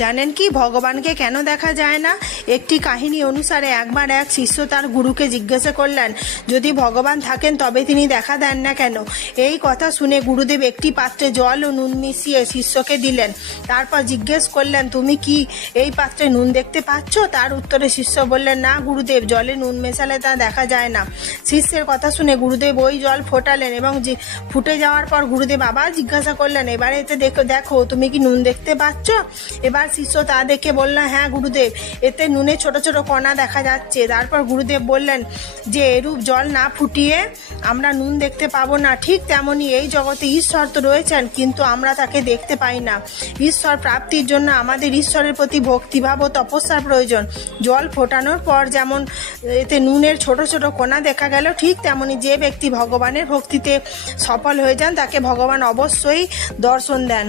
জানেন কি ভগবানকে কেন দেখা যায় না? একটি কাহিনী অনুসারে একবার এক শিষ্য তার গুরুকে জিজ্ঞাসা করলেন, যদি ভগবান থাকেন তবে তিনি দেখা দেন না কেন? এই কথা শুনে গুরুদেব একটি পাত্রে জল ও নুন মিশিয়ে শিষ্যকে দিলেন। তারপর জিজ্ঞেস করলেন, তুমি কি এই পাত্রে নুন দেখতে পাচ্ছ? তার উত্তরে শিষ্য বললেন, না গুরুদেব, জলে নুন মেশালে তা দেখা যায় না। শিষ্যের কথা শুনে গুরুদেব ওই জল ফোটালেন এবং ফুটে যাওয়ার পর গুরুদেব আবার জিজ্ঞাসা করলেন, এবারে এতে দেখো তুমি কি নুন দেখতে পাচ্ছ? এবার শিষ্য তা দেখে বলল, হ্যাঁ গুরুদেব, এতে নুনে ছোট ছোট কণা দেখা যাচ্ছে। তারপর গুরুদেব বললেন যে এরূপ জল না ফুটিয়ে আমরা নুন দেখতে পাবো না। ঠিক তেমনি এই জগতে ঈশ্বর তো রয়েছেন, কিন্তু আমরা তাকে দেখতে পাই না। ঈশ্বর প্রাপ্তির জন্য আমাদের ঈশ্বরের প্রতি ভক্তিভাব ও তপস্যার প্রয়োজন। জল ফোটানোর পর যেমন এতে নুনের ছোট ছোট কণা দেখা গেল, ঠিক তেমনি যে ব্যক্তি ভগবানের ভক্তিতে সফল হয়ে যান তাকে ভগবান অবশ্যই দর্শন দেন।